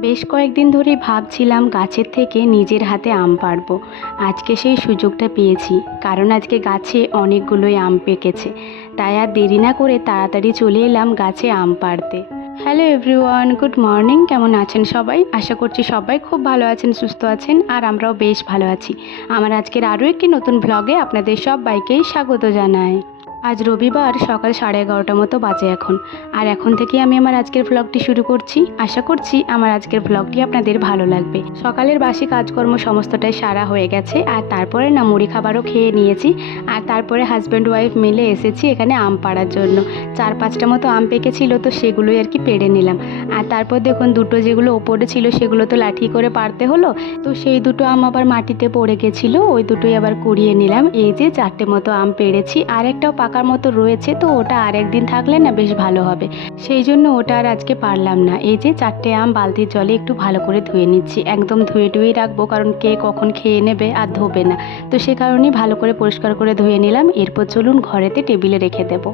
বেশ কয়েকদিন ধরেই ভাবছিলাম গাছের থেকে নিজের হাতে আম পাড়বো। আজকে সেই সুযোগটা পেয়েছি, কারণ আজকে গাছে অনেকগুলোই আম পেকেছে। তাই আর দেরি না করে তাড়াতাড়ি চলে এলাম গাছে আম পাড়তে। Hello everyone, good morning. কেমন আছেন সবাই? আশা করছি সবাই খুব ভালো আছেন, সুস্থ আছেন, আর আমরাও বেশ ভালো আছি। আমার আজকের আরও একটি নতুন ব্লগে আপনাদের সব বাইকেই স্বাগত জানাই। আজ রবিবার সকাল সাড়ে এগারোটা মতো বাজে এখন। আর এখন থেকে আমি আমার আজকের ব্লগটি শুরু করছি। আশা করছি আমার আজকের ব্লগটি আপনাদের ভালো লাগবে। সকালের বাসি কাজকর্ম সমস্তটাই সারা হয়ে গেছে, আর তারপরে না মুড়ি খাবারও খেয়ে নিয়েছি, আর তারপরে হাজব্যান্ড ওয়াইফ মিলে এসেছি এখানে আম পাড়ার জন্য। চার পাঁচটা মতো আম পেকেছিল তো সেগুলোই আর কি পেড়ে নিলাম। আর তারপর দেখুন দুটো যেগুলো ওপরে ছিল সেগুলো তো লাঠি করে পারতে হলো, তো সেই দুটো আম আবার মাটিতে পড়ে গেছিল, ওই দুটোই আবার কুড়িয়ে নিলাম। এই যে চারটে মতো আম পেড়েছি, আর একটাও পাকার মতো রয়েছে, তো ওটা আরেক দিন থাকলে না বেশ ভালো হবে। সেই জন্য ওটা আর আজকে পারলাম না। এই যে চারটে আম বালতির জলে একটু ভালো করে ধুয়ে নিচ্ছি। একদম ধুয়ে ধুয়েই রাখব, কারণ কে কখন খেয়ে নেবে আর ধোবে না। তো সে কারণেই ভালো করে পরিষ্কার করে ধুয়ে নিলাম। এরপর চলুন ঘরেতে টেবিলে রেখে দেবো।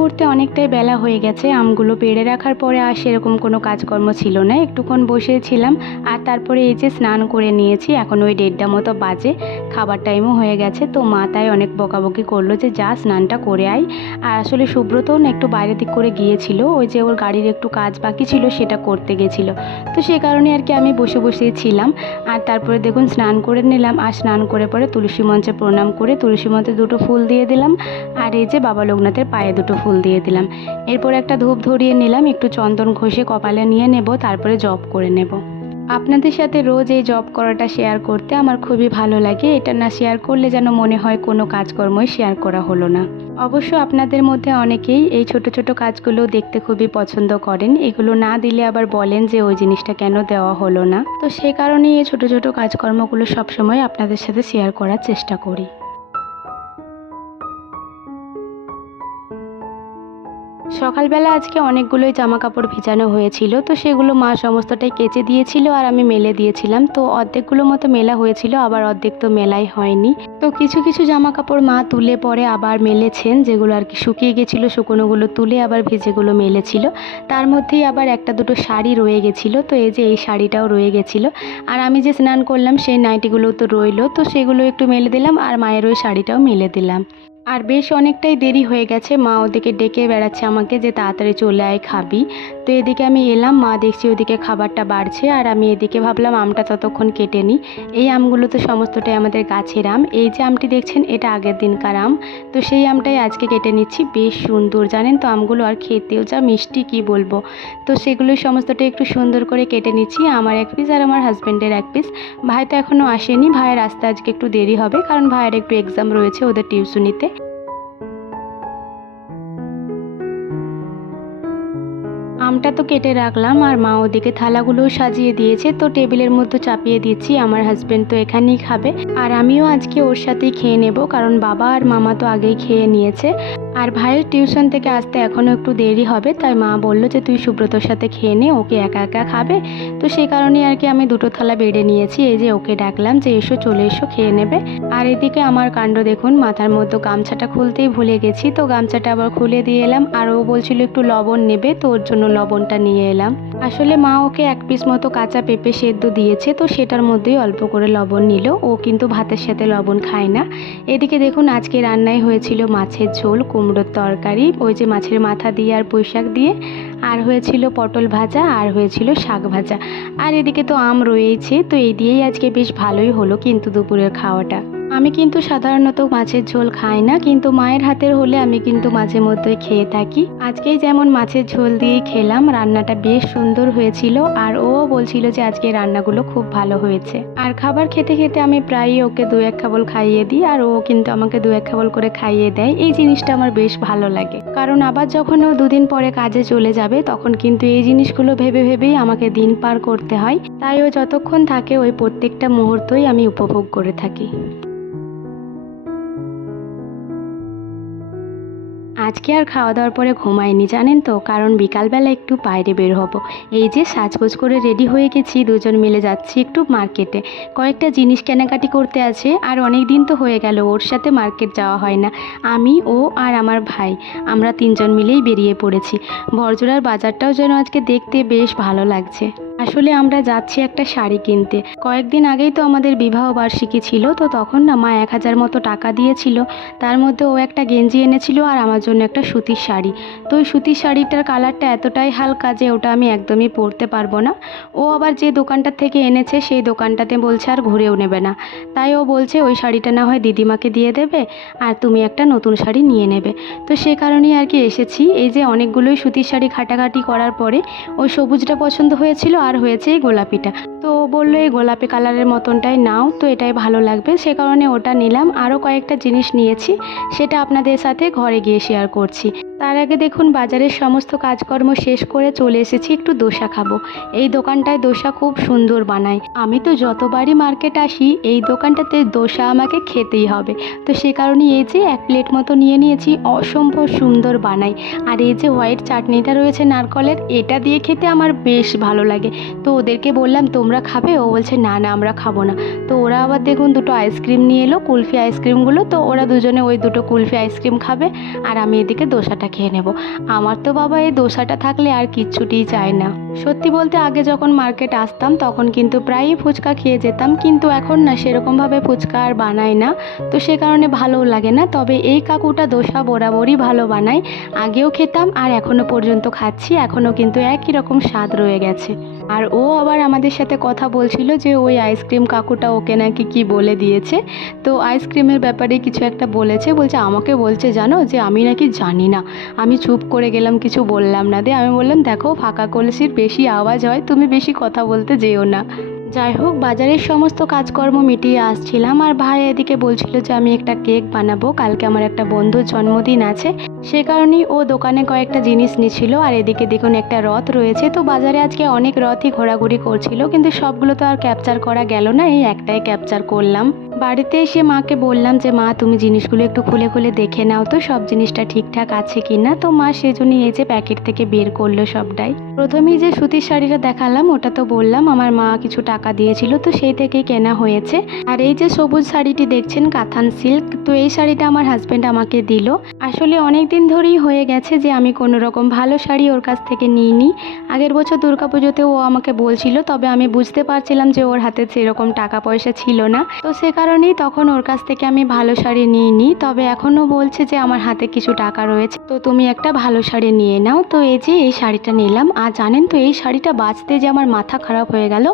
মুহূর্তে অনেকটাই বেলা হয়ে গেছে, আমগুলো পেড়ে রাখার পরে আর সেরকম কোনো কাজকর্ম ছিল না। একটুক্ষণ বসেছিলাম আর তারপরে এই যে স্নান করে নিয়েছি, এখন ওই দেড়টা মতো বাজে, খাবার টাইমও হয়ে গেছে। তো মা তাই অনেক বকাবকি করল যে, যা স্নানটা করে আয়। আর আসলে সুব্রতও না একটু বাইরের দিক করে গিয়েছিল, ওই যে ওর গাড়ির একটু কাজ বাকি ছিল, সেটা করতে গেছিল। তো সে কারণে আর কি আমি বসে বসেই ছিলাম আর তারপরে দেখুন স্নান করে নিলাম, আর স্নান করে পরে তুলসী মঞ্চে প্রণাম করে তুলসী মঞ্চে দুটো ফুল দিয়ে দিলাম। আর এই যে বাবা লোকনাথের পায়ে দুটো ফুল দিয়ে দিলাম। এরপর একটা ধূপ ধরিয়ে নিলাম, একটু চন্দন ঘষে কপালে নিয়ে নেব, তারপরে জব করে নেব। আপনাদের সাথে রোজ এই জব করাটা শেয়ার করতে আমার খুবই ভালো লাগে। এটা না শেয়ার করলে যেন মনে হয় কোনো কাজকর্মই শেয়ার করা হলো না। অবশ্য আপনাদের মধ্যে অনেকেই এই ছোট ছোট কাজগুলো দেখতে খুবই পছন্দ করেন। এগুলো না দিলে আবার বলেন যে ওই জিনিসটা কেন দেওয়া হলো না। তো সে কারণেই এই ছোট ছোট কাজকর্মগুলো সবসময় আপনাদের সাথে শেয়ার করার চেষ্টা করি। সকালবেলা আজকে অনেকগুলোই জামা কাপড় ভেজানো হয়েছিল, তো সেগুলো মা সমস্তটাই কেচে দিয়েছিল আর আমি মেলে দিয়েছিলাম। তো অর্ধেকগুলো মতো মেলা হয়েছিল, আবার অর্ধেক তো মেলাই হয়নি। তো কিছু কিছু জামা কাপড় মা তুলে পরে আবার মেলেছেন, যেগুলো আর কি শুকিয়ে গেছিল, শুকনোগুলো তুলে আবার ভেজেগুলো মেলেছিল। তার মধ্যেই আবার একটা দুটো শাড়ি রয়ে গেছিল, তো এই যে এই শাড়িটাও রয়ে গেছিল। আর আমি যে স্নান করলাম, সেই নাইটিগুলো তো রইল, তো সেগুলো একটু মেলে দিলাম আর মায়ের ওই শাড়িটাও মেলে দিলাম। আর বেশ অনেকটাই দেরি হয়ে গেছে। মা ওদিকে ডেকে বেড়াচ্ছে আমাকে যে তাড়াতাড়ি চলে আয়, খাবি। তো এদিকে আমি এলাম, মা দেখছি ওদিকে খাবারটা বাড়ছে আর আমি এদিকে ভাবলাম আমটা ততক্ষণ কেটে নিই। এই আমগুলো তো সমস্তটাই আমাদের গাছের আম। এই যে আমটি দেখছেন, এটা আগের দিনকার আম। তো সেই আমটাই আজকে কেটে নিচ্ছি। বেশ সুন্দর, জানেন তো আমগুলো আর খেতেও যা মিষ্টি, কি বলব। তো সেগুলোই সমস্তটা একটু সুন্দর করে কেটে নিচ্ছি। আমার এক পিস আর আমার হাজব্যান্ডের এক পিস ভাই তো এখনও আসেনি। ভাইয়ের আসতে আজকে একটু দেরি হবে, কারণ ভাইয়ের একটু এক্সাম রয়েছে, ওদের টিউশনিতে আমটা তো কেটে রাখলাম, আর মা ওদিকে থালাগুলোও সাজিয়ে দিয়েছে, তো টেবিলের মধ্যে চাপিয়ে দিচ্ছি, আমার হাজব্যান্ড তো এখানেই খাবে। আর আমিও আজকে ওর সাথেই খেয়ে নেব, কারণ বাবা আর মামা তো আগেই খেয়ে নিয়েছে। আর ভাইয়ের টিউশন থেকে আসতে এখনও একটু দেরি হবে, তাই মা বলল যে তুই সুব্রতর সাথে খেয়ে নে, ওকে একা একা খাবে। তো সেই কারণে আর কি আমি দুটো থালা বেড়ে নিয়েছি, এই যে ওকে ডাকলাম যে এসো, চলে এসো, খেয়ে নেবে। আর এদিকে আমার কাণ্ড দেখুন, মাথার মতো গামছাটা খুলতেই ভুলে গেছি, তো গামছাটা আবার খুলে দিয়ে এলাম, আর ও বলছিল একটু লবণ নেবে, তো ওর জন্য লবণটা নিয়ে এলাম। আসলে মা ওকে এক পিস মতো কাঁচা পেঁপে সেদ্ধ দিয়েছে, তো সেটার মধ্যেই অল্প করে লবণ নিল, ও কিন্তু ভাতের সাথে লবণ খায় না। এদিকে দেখুন আজকে রান্নায় হয়েছিল মাছের ঝোল কুমড়োর তরকারি, ওই যে মাছের মাথা দিয়ে আর পুঁইশাক দিয়ে, আর হয়েছিল পটল ভাজা, আর হয়েছিল শাক ভাজা। আর এদিকে তো আম রয়েছে তো এই দিয়েই আজকে বেশ ভালোই হলো কিন্তু দুপুরের খাওয়াটা। আমি কিন্তু সাধারণত মাছের ঝোল খাই না, কিন্তু মায়ের হাতের হলে আমি কিন্তু মাঝে মধ্যে খেয়ে থাকি। আজকেই যেমন মাছের ঝোল দিয়েই খেলাম, রান্নাটা বেশ সুন্দর হয়েছিল আর ও বলছিল যে আজকে রান্নাগুলো খুব ভালো হয়েছে। আর খাবার খেতে খেতে আমি প্রায়ই ওকে দু এক খাবল খাইয়ে দিই আর ও কিন্তু আমাকে দু এক খাবল করে খাইয়ে দেয়। এই জিনিসটা আমার বেশ ভালো লাগে। কারণ আবার যখন ও দুদিন পরে কাজে চলে যাবে, তখন কিন্তু এই জিনিসগুলো ভেবে ভেবেই আমাকে দিন পার করতে হয়। তাই ও যতক্ষণ থাকে ওই প্রত্যেকটা মুহূর্তই আমি উপভোগ করে থাকি। আজকে আর খাওয়া দাওয়ার পরে ঘুমাইনি জানেন তো? কারণ বিকালবেলা একটু বাইরে বের হব। এই যে সাজগোজ করে রেডি হয়ে গেছি, দুজন মিলে যাচ্ছি একটু মার্কেটে কয়েকটা জিনিস কেনাকাটি করতে আছে, আর অনেক দিন তো হয়ে গেল, ওর সাথে মার্কেট যাওয়া হয় না। আমি, ও আর আমার ভাই, আমরা তিনজন মিলেই বেরিয়ে পড়েছি। বরজোড়ার বাজারটাও যেন আজকে দেখতে বেশ ভালো লাগছে। আসলে আমরা যাচ্ছি একটা শাড়ি কিনতে। কয়েকদিন আগেই তো আমাদের বিবাহ বার্ষিকী ছিল, তো তখন না মা এক হাজার মতো টাকা দিয়েছিল। তার মধ্যে ও একটা গেঞ্জি এনেছিল আর আমার জন্য একটা সুতির শাড়ি। তো ওই সুতির শাড়িটার কালারটা এতটাই হালকা যে ওটা আমি একদমই পরতে পারব না। ও আবার যে দোকানটার থেকে এনেছে, সেই দোকানটাতে বলছে আর ঘুরেও নেবে না। তাই ও বলছে, ওই শাড়িটা না হয় দিদিমাকে দিয়ে দেবে আর তুমি একটা নতুন শাড়ি নিয়ে নেবে। তো সে কারণেই আর কি এসেছি। এই যে অনেকগুলোই সুতির শাড়ি ঘাটাঘাটি করার পরে ওই সবুজটা পছন্দ হয়েছিল আর হয়েছে এই গোলাপিটা। তো বলল, এই গোলাপি কালারের মতনটাই নাও, তো এটাই ভালো লাগবে। সে কারণে ওটা নিলাম। আরও কয়েকটা জিনিস নিয়েছি, সেটা আপনাদের সাথে ঘরে গিয়ে শেয়ার করছি। তার আগে দেখুন, বাজারের সমস্ত কাজকর্ম শেষ করে চলে এসেছি, একটু দোসা খাব। এই দোকানটায় দোসা খুব সুন্দর বানায়। আমি তো যতবারই মার্কেট আসি, এই দোকানটাতে দোসা আমাকে খেতেই হবে। তো সে কারণে এই যে এক প্লেট মতো নিয়ে নিয়েছি, অসম্ভব সুন্দর বানায়। আর এই যে হোয়াইট চাটনিটা রয়েছে নারকলের, এটা দিয়ে খেতে আমার বেশ ভালো লাগে। তো ওদেরকে বললাম, তোমরা খাবে? ও বলছে, না না, আমরা খাব না। তো ওরা আবার দেখুন দুটো আইসক্রিম নিয়ে এলো, কুলফি আইসক্রিমগুলো। তো ওরা দুজনে ওই দুটো কুলফি আইসক্রিম খাবে আর আমি এদিকে দোসাটা খেয়ে নেব। আমার তো বাবা এই দোসাটা থাকলে আর কিচ্ছুটিই চায় না। সত্যি বলতে আগে যখন মার্কেট আসতাম, তখন কিন্তু প্রায়ই ফুচকা খেয়ে যেতাম। কিন্তু এখন না, সেরকমভাবে ফুচকা আর বানায় না। তো সে কারণে ভালোও লাগে না। তবে এই কাকুটা দোসা বরাবরই ভালো বানায়। আগেও খেতাম আর এখনও পর্যন্ত খাচ্ছি। এখনও কিন্তু একই রকম স্বাদ রয়ে গেছে। আর ও আবার আমাদের সাথে কথা বলছিল যে ওই আইসক্রিম কাকুটা ওকে নাকি কি বলে দিয়েছে। তো আইসক্রিমের ব্যাপারে কিছু একটা বলেছে, বলছে, আমাকে বলছে জানো যে আমি নাকি জানি না। আমি চুপ করে গেলাম, কিছু বললাম না দিয়ে আমি বললাম, দেখো, ফাঁকা কলসির বেশি আওয়াজ হয়, তুমি বেশি কথা বলতে যেও না। যাই হোক, বাজারের সমস্ত কাজকর্ম মিটিয়ে আসছিলাম আর ভাই এদিকে বলছিল যে, আমি একটা কেক বানাবো, কালকে আমার একটা বন্ধুর জন্মদিন আছে। সে কারণেই ও দোকানে কয়েকটা জিনিস নিছিল, আর এদিকে দেখুন একটা রথ রয়েছে। তো বাজারে আজকে অনেক রথই ঘোরাঘুরি করছিল, কিন্তু সবগুলো তো আর ক্যাপচার করা গেল না, এই একটাই ক্যাপচার করলাম। বাড়িতে এসে মাকে বললাম যে, মা, তুমি জিনিসগুলো একটু খুলে খুলে দেখে নাও তো, সব জিনিসটা ঠিকঠাক আছে কি না তো মা সেজন্যই এই যে প্যাকেট থেকে বের করল সবটাই। প্রথমেই যে সুতির শাড়িটা দেখালাম, ওটা তো বললাম, আমার মা কিছু টাকা দিয়েছিল, তো সেই থেকেই কেনা হয়েছে। আর এই যে সবুজ শাড়িটি দেখছেন, কাথান সিল্ক, তো এই শাড়িটা আমার হাজব্যান্ড আমাকে দিল। আসলে অনেক দিন ধরেই হয়ে গেছে যে আমি কোনো রকম ভালো শাড়ি ওর কাছ থেকে নিইনি। আগের বছর দুর্গা দুর্গাপুজোতে ও আমাকে বলছিল, তবে আমি বুঝতে পারছিলাম যে ওর হাতে সেরকম টাকা পয়সা ছিল না। তো সে কারণেই তখন ওর কাছ থেকে আমি ভালো শাড়ি নিইনি, তবে এখনও বলছে যে আমার হাতে কিছু টাকা রয়েছে। তো তুমি একটা ভালো শাড়ি নিয়ে নাও। তো এই যে এই শাড়িটা নিলাম। আর জানেন তো, এই শাড়িটা বাঁচতে যে আমার মাথা খারাপ হয়ে গেল।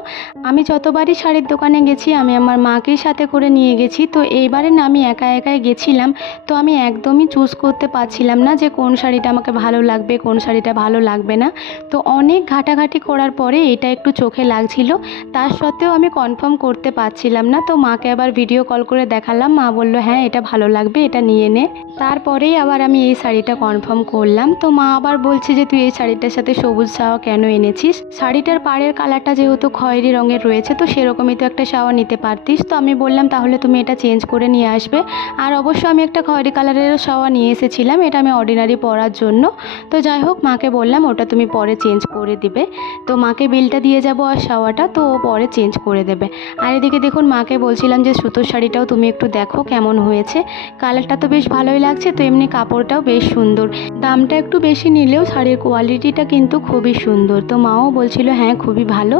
আমি যতবারই শাড়ির দোকানে গেছি, আমি আমার মাকেই সাথে করে নিয়ে গেছি। তো এইবারে না আমি একা একাই গেছিলাম। তো আমি একদমই চুজ করতে পারছিলাম না যে কোন শাড়িটা আমাকে ভালো লাগবে, কোন শাড়িটা ভালো লাগবে না। তো অনেক ঘাটাঘাটি করার পরে এটা একটু চোখে লাগছিল। তার সত্ত্বেও আমি কনফার্ম করতে পারছিলাম না। তো মাকে আবার ভিডিও কল করে দেখালাম। মা বলল হ্যাঁ এটা ভালো লাগবে, এটা নিয়ে নে। তারপরেই আবার আমি এই শাড়িটা কনফার্ম করলাম। তো মা আবার বলছে যে, তুই এই শাড়িটার সাথে সবুজ শাওয়া কেন এনেছিস? শাড়িটার পাড়ের কালারটা যেহেতু খয়েরি রঙের রয়েছে, তো সেরকমই তো একটা শাওয়া নিতে পারতিস। তো আমি বললাম, তাহলে তুমি এটা চেঞ্জ করে নিয়ে আসবে। আর অবশ্য আমি একটা খয়েরি কালারেরও শাওয়া নিয়ে এসেছিলাম। এটা আমি অর্ডিনারি পরার জন্য। তো যাই হোক, মাকে বললাম, ওটা তুমি পরে চেঞ্জ করে দিবে। তো মাকে বিলটা দিয়ে যাব আর শাওয়াটা, তো ও পরে চেঞ্জ করে দেবে। আর এদিকে দেখুন, মাকে বলছিলাম যে, সুতোর শাড়িটাও তুমি একটু দেখো কেমন হয়েছে। কালারটা তো বেশ ভালোই লাগছে, তো এমনি কাপড়টাও বেশ সুন্দর। দামটা একটু বেশি নিলেও শাড়ির কোয়ালিটিটা কিন্তু খুবই সুন্দর। তো মাও বলছিল হ্যাঁ খুবই ভালো।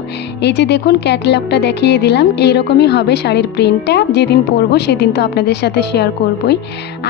এই যে দেখুন ক্যাটালগটা দেখিয়ে দিলাম, এইরকমই হবে শাড়ির প্রিন্টটা যেদিন পরবো, সেদিন তো আপনাদের সাথে শেয়ার করবই।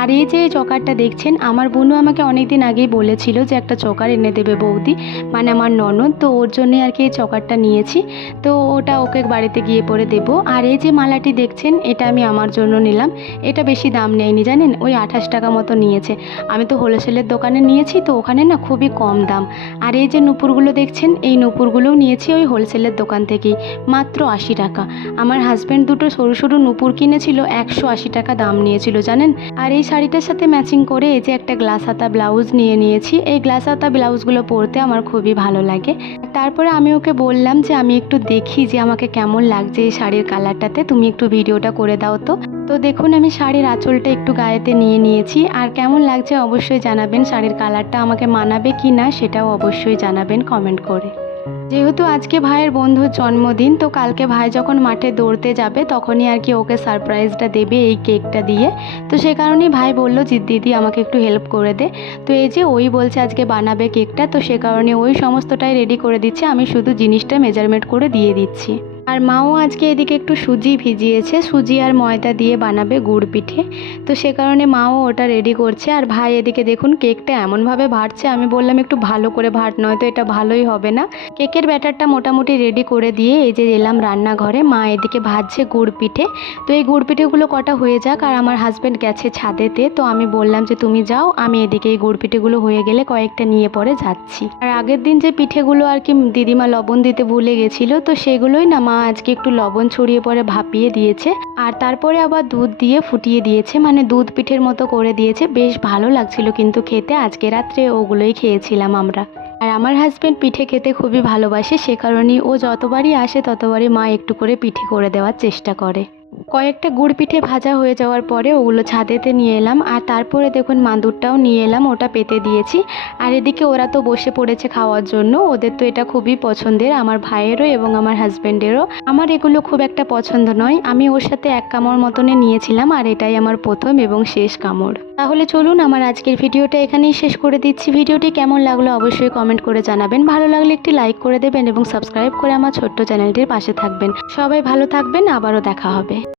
আর এই যে চকারটা দেখছেন, আমার বোনও আমাকে অনেক দিন আগেই বলেছিল যে একটা চকার এনে দেবে বৌদি মানে আমার ননদ, তো ওর জন্যে আর কি এই চকারটা নিয়েছি। তো ওটা ওকে বাড়িতে গিয়ে পরে দেবো। আর এই যে মালাটি দেখছেন, এটা আমি আমার জন্য নিলাম। এটা বেশি দাম নেয়নি, জানেন? ওই আঠাশ টাকা মতো নিয়েছে। আমি তো হোলসেলের দোকানে নিয়েছি, তো ওখানে না খুবই কম দাম। আর এই যে নুপুরগুলো দেখছেন, এই নুপুরগুলোও নিয়েছি ওই হোলসেলের দোকান থেকেই, মাত্র আশি টাকা। আমার হাজব্যান্ড দুটো সরু সরু নুপুর কিনেছিল, একশো আশি টাকা দাম নিয়েছিল, জানেন? আর এই শাড়িটার সাথে ম্যাচিং করে এই যে একটা গ্লাস হাতা ব্লাউজ নিয়ে নিয়েছি। এই গ্লাস হাতা ব্লাউজগুলো পরতে আমার খুবই ভালো লাগে। তারপরে আমি ওকে বললাম যে, আমি একটু দেখি যে আমাকে কেমন লাগছে এই শাড়ির কালারটাতে। তুমি একটু ভিডিওটা করে দাও তো। তো দেখুন, আমি শাড়ির আঁচলটা একটু গায়েতে নিয়ে নিয়েছি। আর কেমন লাগছে অবশ্যই জানাবেন, শাড়ির কালারটা আমাকে মানাবে কি না সেটাও অবশ্যই জানাবেন কমেন্ট করে। যেহেতু আজকে ভাইয়ের বন্ধুর জন্মদিন, তো কালকে ভাই যখন মাঠে দৌড়তে যাবে, তখনই আর কি ওকে সারপ্রাইজটা দেবে এই কেকটা দিয়ে। তো সে কারণেই ভাই বলল যে দিদি, আমাকে একটু হেল্প করে দে। তো এই যে ওই বলছে আজকে বানাবে কেকটা তো সে কারণে ওই সমস্তটাই রেডি করে দিচ্ছে। আমি শুধু জিনিসটা মেজারমেন্ট করে দিয়ে দিচ্ছি। আর মাও আজকে এদিকে একটু সুজি ভিজিয়েছে, সুজি আর ময়দা দিয়ে বানাবে গুড় পিঠে। তো সে কারণে মাও ওটা রেডি করছে। আর ভাই এদিকে দেখুন কেকটা এমনভাবে ভাটছে আমি বললাম একটু ভালো করে ভাট, নয়তো এটা ভালোই হবে না। কেকের ব্যাটারটা মোটামুটি রেডি করে দিয়ে এই যে এলাম রান্নাঘরে, মা এদিকে ভাজছে গুড় পিঠে। তো এই গুড় পিঠেগুলো কটা হয়ে যাক, আর আমার হাজব্যান্ড গেছে ছাদেতে, তো আমি বললাম যে তুমি যাও, আমি এদিকে এই গুড় পিঠেগুলো হয়ে গেলে কয়েকটা নিয়ে পরে যাচ্ছি। আর আগের দিন যে পিঠেগুলো আর কি দিদিমা লবণ দিতে ভুলে গেছিল, তো সেগুলোই না মা আজকে একটু লবণ ছড়িয়ে পরে ভাপিয়ে দিয়েছে, আর তারপরে আবার দুধ দিয়ে ফুটিয়ে দিয়েছে মানে দুধ পিঠের মতো করে দিয়েছে। বেশ ভালো লাগছিল কিন্তু খেতে, আজকে রাত্রে ওগুলোই খেয়েছিলাম আমরা। আর আমার হাজব্যান্ড পিঠে খেতে খুবই ভালোবাসে, সে কারণেই ও যতবারই আসে ততবারই মা একটু করে পিঠে করে দেওয়ার চেষ্টা করে। কয়েকটা গুড় পিঠে ভাজা হয়ে যাওয়ার পরে ওগুলো ছাদেতে নিয়ে এলাম। আর তারপরে দেখুন মাদুরটাও নিয়ে এলাম, ওটা পেতে দিয়েছি। আর এদিকে ওরা তো বসে পড়েছে খাওয়ার জন্য, ওদের তো এটা খুবই পছন্দের, আমার ভাইয়েরও এবং আমার হাজব্যান্ডেরও আমার এগুলো খুব একটা পছন্দ নয়, আমি ওর সাথে এক কামড় মতনে নিয়েছিলাম, আর এটাই আমার প্রথম এবং শেষ কামড়। তাহলে চলুন আমার আজকের ভিডিওটা এখানেই শেষ করে দিচ্ছি। ভিডিওটি কেমন লাগল অবশ্যই কমেন্ট করে জানাবেন। ভালো লাগলে একটি লাইক করে দেবেন এবং সাবস্ক্রাইব করে আমার ছোট্ট চ্যানেলটির পাশে থাকবেন। সবাই ভালো থাকবেন, আবারও দেখা হবে।